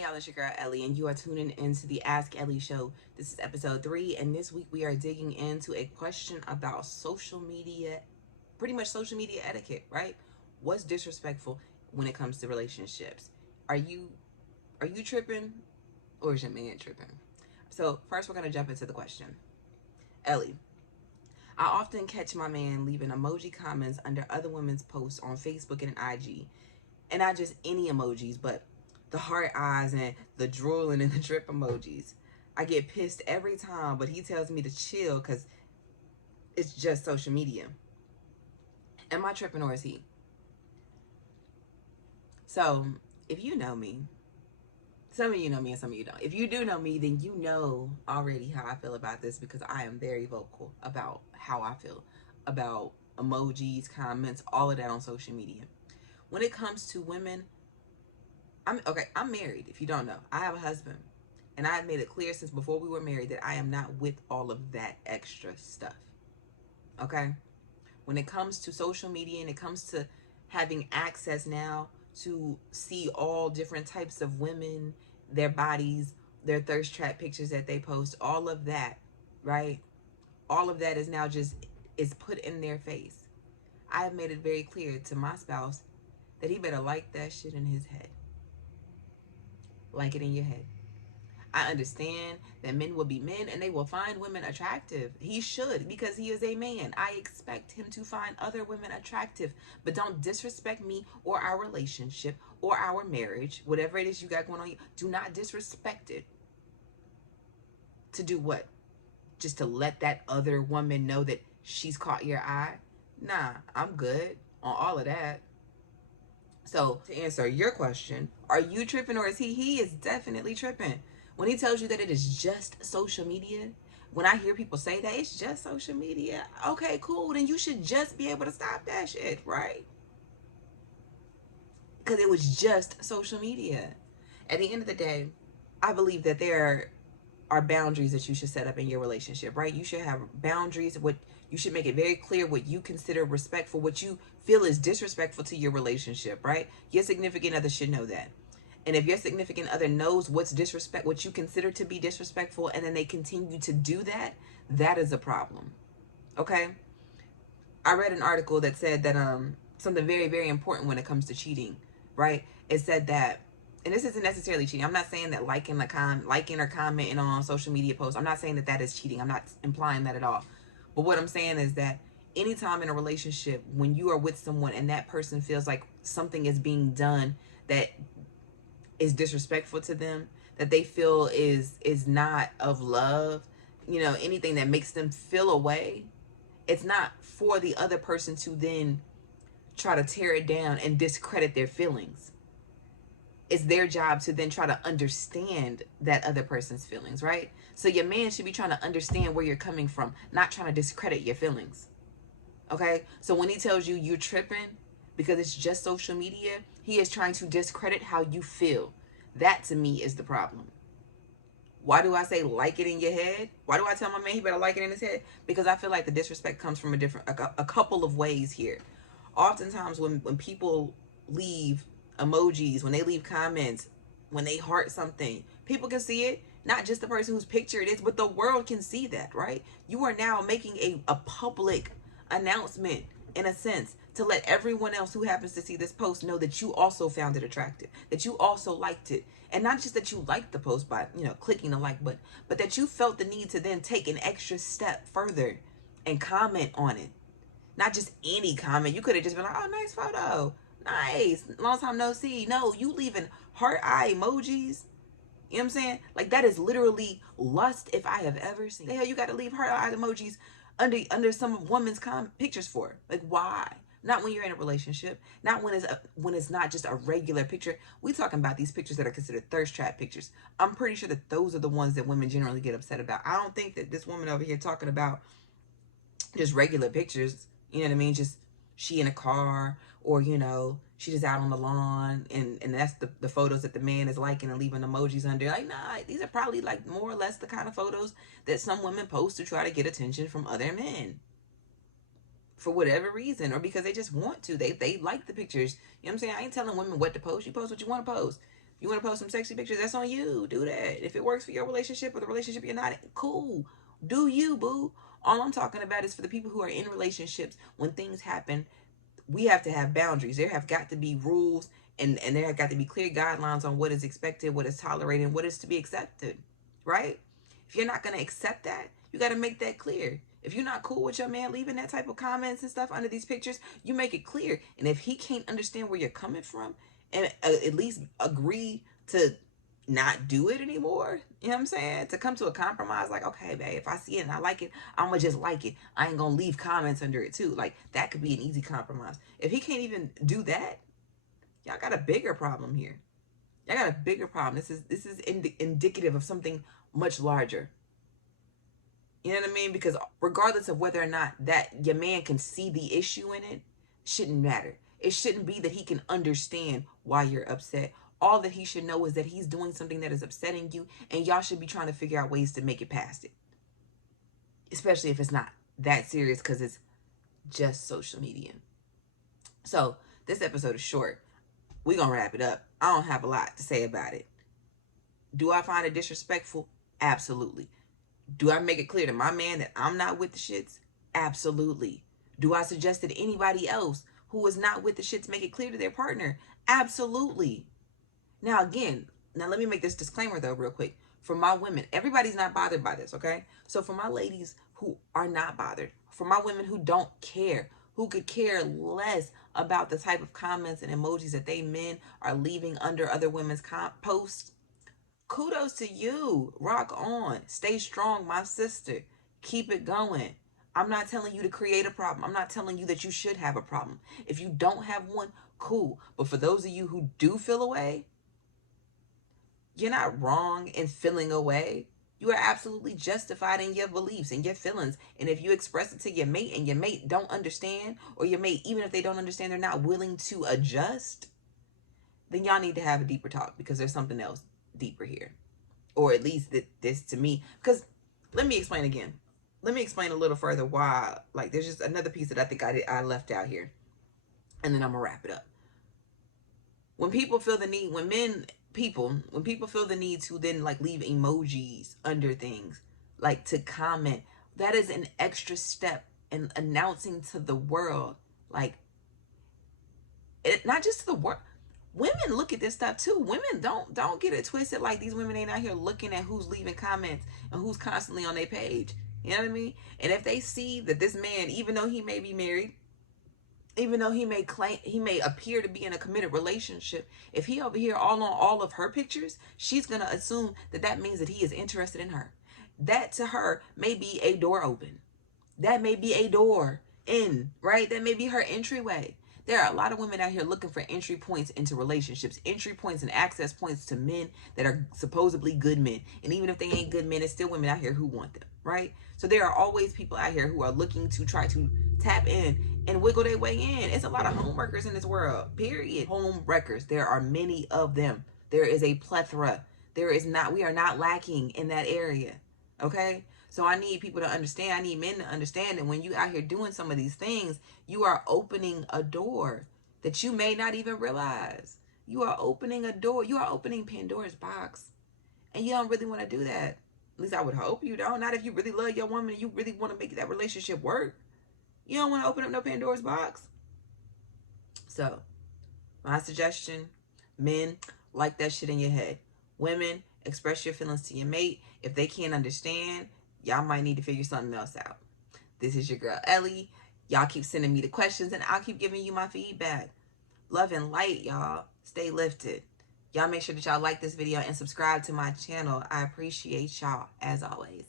Hey y'all, it's your girl Ellie, and you are tuning into the Ask Ellie Show. This is episode 3, and this week we are digging into a question about social media, pretty much social media etiquette, right? What's disrespectful when it comes to relationships? Are you are you tripping, or is your man tripping? So first, we're gonna jump into the question. Ellie, I often catch my man leaving emoji comments under other women's posts on Facebook and IG, and not just any emojis, but the heart eyes and the drooling and the drip emojis. I get pissed every time, but he tells me to chill because it's just social media. Am I tripping or is he? So, if you know me, some of you know me and some of you don't. If you do know me, then you know already how I feel about this because I am very vocal about how I feel about emojis, comments, all of that on social media. When it comes to women, I'm married, if you don't know. I have a husband. And I've made it clear since before we were married that I am not with all of that extra stuff. Okay? When it comes to social media and it comes to having access now to see all different types of women, their bodies, their thirst trap pictures that they post, all of that, right? All of that is now just is put in their face. I have made it very clear to my spouse that he better like that shit in his head. Like it in your head. I understand that men will be men and they will find women attractive. He should because he is a man. I expect him to find other women attractive. But don't disrespect me or our relationship or our marriage, whatever it is you got going on. Do not disrespect it. To do what? Just to let that other woman know that she's caught your eye? Nah, I'm good on all of that. So to answer your question, are you tripping or is he? He is definitely tripping. When he tells you that it is just social media, when I hear people say that it's just social media, okay, cool, then you should just be able to stop that shit, right? Because it was just social media. At the end of the day, I believe that there are boundaries that you should set up in your relationship, right? You should have boundaries. What you should make it very clear what you consider respectful, what you feel is disrespectful to your relationship, right? Your significant other should know that. And if your significant other knows what's disrespect, what you consider to be disrespectful, and then they continue to do that, that is a problem. Okay? I read an article that said that something very, very important when it comes to cheating, right? It said that, and this isn't necessarily cheating. I'm not saying that liking or commenting on social media posts, I'm not saying that that is cheating. I'm not implying that at all. But what I'm saying is that anytime in a relationship when you are with someone and that person feels like something is being done that is disrespectful to them, that they feel is not of love, anything that makes them feel away, it's not for the other person to then try to tear it down and discredit their feelings. It's their job to then try to understand that other person's feelings, right? So your man should be trying to understand where you're coming from, not trying to discredit your feelings. Okay? So when he tells you you're tripping because it's just social media, he is trying to discredit how you feel. That to me is the problem. Why do I say like it in your head? Why do I tell my man he better like it in his head? Because I feel like the disrespect comes from a couple of ways here. Oftentimes when people leave emojis, when they leave comments, when they heart something, people can see it. Not just the person whose picture it is, but the world can see that, right? You are now making a public announcement, in a sense, to let everyone else who happens to see this post know that you also found it attractive, that you also liked it. And not just that you liked the post by, clicking the like button, but that you felt the need to then take an extra step further and comment on it. Not just any comment. You could have just been like, oh, nice photo. Nice. Long time no see. No, you leaving heart eye emojis. You know what I'm saying? Like, that is literally lust if I have ever seen. The hell you got to leave heart eye emojis under some woman's pictures for? Like, why? Not when you're in a relationship. Not when it's not just a regular picture. We talking about these pictures that are considered thirst trap pictures. I'm pretty sure that those are the ones that women generally get upset about. I don't think that this woman over here talking about just regular pictures, you know what I mean? Just she in a car, or she just out on the lawn, and that's the photos that the man is liking and leaving emojis under. Like, nah, these are probably like more or less the kind of photos that some women post to try to get attention from other men for whatever reason, or because they just want to. They like the pictures. You know what I'm saying? I ain't telling women what to post. You post what you want to post. You want to post some sexy pictures? That's on you. Do that. If it works for your relationship or the relationship you're not in, cool. Do you, boo. All I'm talking about is for the people who are in relationships, when things happen, we have to have boundaries. There have got to be rules, and there have got to be clear guidelines on what is expected, what is tolerated, and what is to be accepted, right? If you're not going to accept that, you got to make that clear. If you're not cool with your man leaving that type of comments and stuff under these pictures, you make it clear. And if he can't understand where you're coming from and at least agree to not do it anymore, you know what I'm saying? To come to a compromise, like, okay, babe, if I see it and I like it, I'm gonna just like it. I ain't gonna leave comments under it too. Like, that could be an easy compromise. If he can't even do that, y'all got a bigger problem here. Y'all got a bigger problem. This is indicative of something much larger. You know what I mean? Because regardless of whether or not that your man can see the issue in it, shouldn't matter. It shouldn't be that he can understand why you're upset. All that he should know is that he's doing something that is upsetting you, and y'all should be trying to figure out ways to make it past it. Especially if it's not that serious, because it's just social media. So this episode is short. We're going to wrap it up. I don't have a lot to say about it. Do I find it disrespectful? Absolutely. Do I make it clear to my man that I'm not with the shits? Absolutely. Do I suggest that anybody else who is not with the shits make it clear to their partner? Absolutely. Now, again, let me make this disclaimer, though, real quick. For my women, everybody's not bothered by this, okay? So for my ladies who are not bothered, for my women who don't care, who could care less about the type of comments and emojis that they men are leaving under other women's posts, kudos to you. Rock on. Stay strong, my sister. Keep it going. I'm not telling you to create a problem. I'm not telling you that you should have a problem. If you don't have one, cool. But for those of you who do feel away, you're not wrong in feeling away. You are absolutely justified in your beliefs and your feelings. And if you express it to your mate and your mate don't understand, or your mate, even if they don't understand, they're not willing to adjust, then y'all need to have a deeper talk, because there's something else deeper here. Or at least this to me. Because let me explain again. Let me explain a little further why. Like, there's just another piece that I think I left out here. And then I'm going to wrap it up. When people feel the need, when people feel the need to then like leave emojis under things, like to comment, that is an extra step in announcing to the world, like, it, not just to the world. Women look at this stuff too. Women don't get it twisted. Like, these women ain't out here looking at who's leaving comments and who's constantly on their page. You know what I mean? And if they see that this man, even though he may be married, even though he may appear to be in a committed relationship, if he over here all on all of her pictures, she's gonna assume that that means that he is interested in her. That to her may be a door open. That may be a door in, right? That may be her entryway. There are a lot of women out here looking for entry points into relationships, entry points and access points to men that are supposedly good men. And even if they ain't good men, it's still women out here who want them, right? So there are always people out here who are looking to try to tap in and wiggle their way in. It's a lot of homewreckers in this world, period. Homewreckers. There are many of them. There is a plethora. We are not lacking in that area, okay? So I need people to understand, I need men to understand that when you out here doing some of these things, you are opening a door that you may not even realize. You are opening a door. You are opening Pandora's box. And you don't really want to do that. At least I would hope you don't. Not if you really love your woman and you really want to make that relationship work. You don't want to open up no Pandora's box. So, my suggestion, men, like that shit in your head. Women, express your feelings to your mate. If they can't understand, y'all might need to figure something else out. This is your girl, Ellie. Y'all keep sending me the questions, and I'll keep giving you my feedback. Love and light, y'all. Stay lifted. Y'all make sure that y'all like this video and subscribe to my channel. I appreciate y'all, as always.